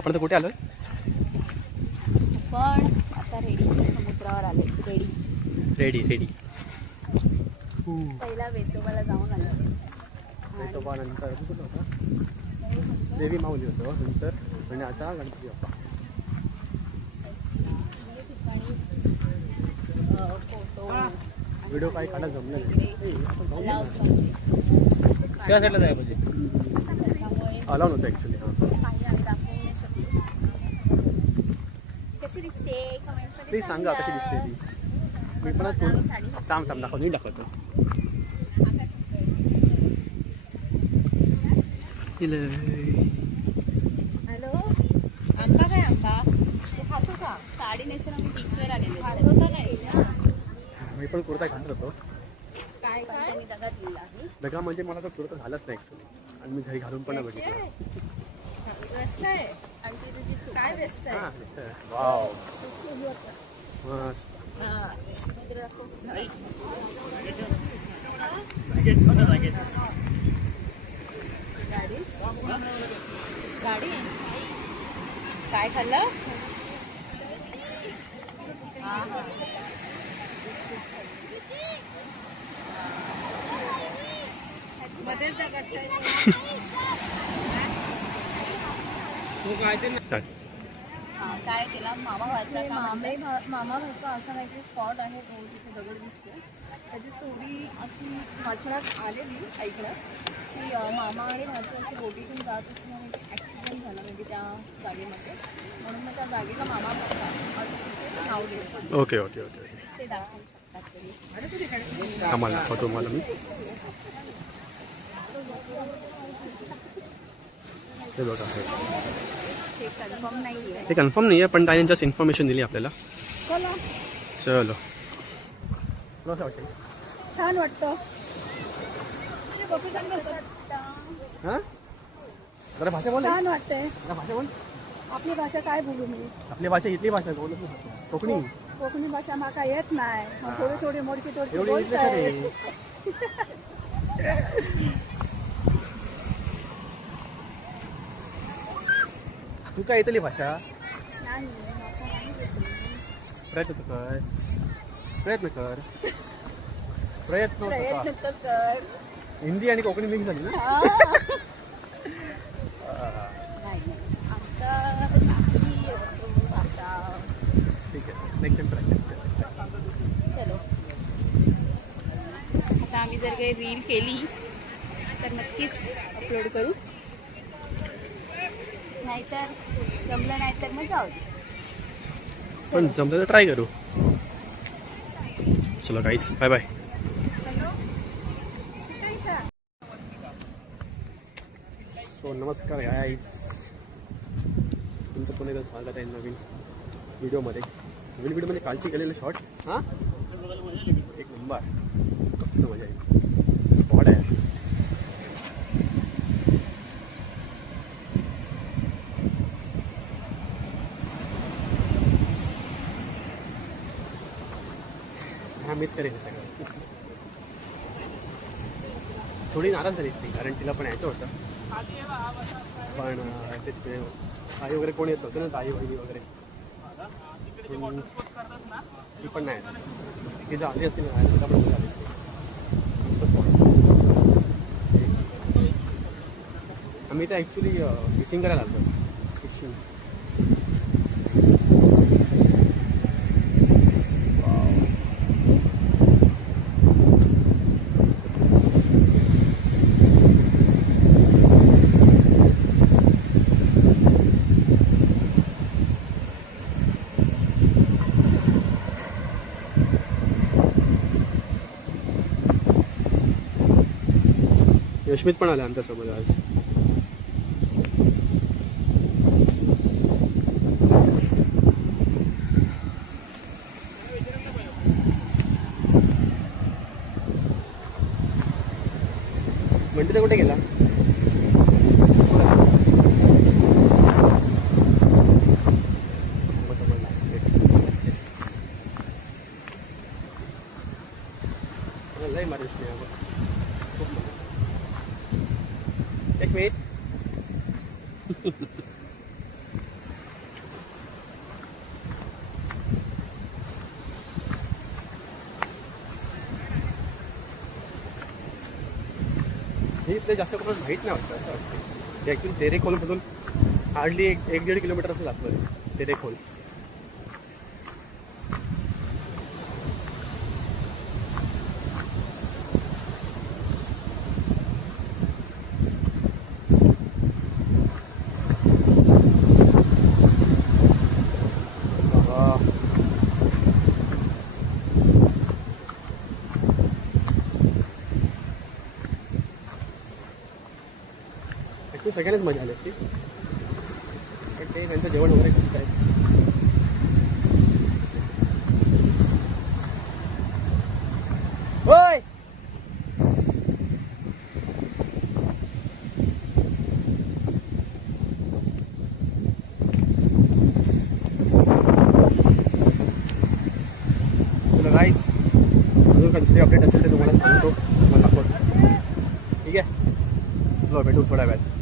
आपण तर कुठे आलो? पण आता रेडी समुद्रावर आले. Ready ready. पहिला वेतोबाला जाऊन आलो. वेतोबा नंतर कुठं होता? देवी माऊली होतो नंतर आणि आता गणपती बाप्पा. फोटो व्हिडिओ काही काढा जमलं नाही. त्या साईडला जायला पाहिजे. आला नव्हतं ॲक्च्युली. हां काही आम्ही दाखवू नाही शकतो. कशी दिसते कमेंटमध्ये प्लीज सांगा कशी दिसते ती. मी पण थांब दाखवतो. मी दाखवतो. हॅलो आंबा काय आंबा तू खातो का? साडी नेसून आम्ही बीचवर आलेलो. खातो का नाही? मी पण कुर्ता घालत होतो. काय त्यांनी दगा दिला आहे. दगा म्हणजे मला तो कुर्ता झालाच नाही ॲक्च्युली. आणि मी घरी घालून पण नाही बघितलं. काय व्यस्त आहे? वाव मस्त. गाडी काय खाल्लं? मध्येच काय केला मामा भाचा मामा भाचा असा काहीतरी स्पॉट आहे तो जिथे दगड दिसतो. त्याची स्टोरी अशी वाचण्यात आलेली ऐकण्यात की मामा आणि भाचा अशी बोटीतून जात असताना ॲक्सिडेंट झाला म्हणजे त्या जागेमध्ये. म्हणून मग त्या जागेला मामा भाचा असं तिथे नाव दिलं. ओके ते दाखवू शकतात तरी. आम्हाला दाखवतो मला मी. ते बघा हे कन्फर्म नाही आहे. ते कन्फर्म नाही आहे पण त्याने जस्ट इन्फॉर्मेशन दिली आपल्याला. चलो कसं वाटतं? छान वाटतं. हां जरा भाषा बोल. छान वाटतंय. जरा भाषा बोल. आपली भाषा काय बोलू मी? आपली भाषा इथली भाषा बोलत नाही. कोकणी. कोकणी भाषा माका येत नाही. मग थोडी मोडकी एवढी बोलताय. तू काय इथली भाषा? नाही, माका नाही येत. प्रयत्न कर. प्रयत्न तर कर. हिंदी आणि कोकणी मिक्स झाली ना. नाही आमचा भाषा. ठीक आहे नेक्स्ट टाइम प्रॅक्टिस कर. चलो आता आम्ही जर काही रील केली तर नक्कीच अपलोड करू. नाहीतर जमलं नाही तर मग जाऊ दे. पण जमलं तर ट्राय करू. चलो गाईस बाय बाय. सो नमस्कार गाईस. तुमचं पुन्हा एकदा स्वागत आहे नवीन व्हिडिओमध्ये. नवीन व्हिडिओमध्ये कालची केलेलं शॉर्ट. हां एक नंबर मस्त मजा येईल. स्पॉट आहे. हा मिस करेल सगळं. थोडी नाराज झाली ती कारण तिला पण यायचं होतं पण तेच आई वगैरे कोण येत नव्हतं ना. आई बहिणी वगैरे ती पण नाही ती जर आली असती ना तिला पण झाली. आम्ही तर ॲक्च्युली फिशिंग करायला आलो. फिशिंग यशमित पण आला आमच्यासोबत आज. म्हणते कुठे गेला? लय माणूस नाही खूप एक मिनिट इथले जास्त कोणाला माहीत नाही वाटतं असं वाटतं. ते ॲक्च्युली तेरेखोलमधून हार्डली 1-1.5 किलोमीटर असं लागतं तेरेखोल. ॲक्च्युली सगळ्यांनाच मजा आली असती, पण ते त्यांचं जेवण वगैरे कसं काय. होय चलो गाईस, अजून काही अपडेट असेल ते तुम्हाला सांगतो, तुम्हाला दाखवतो. ठीक आहे, चलो भेटू थोड्या वेळात.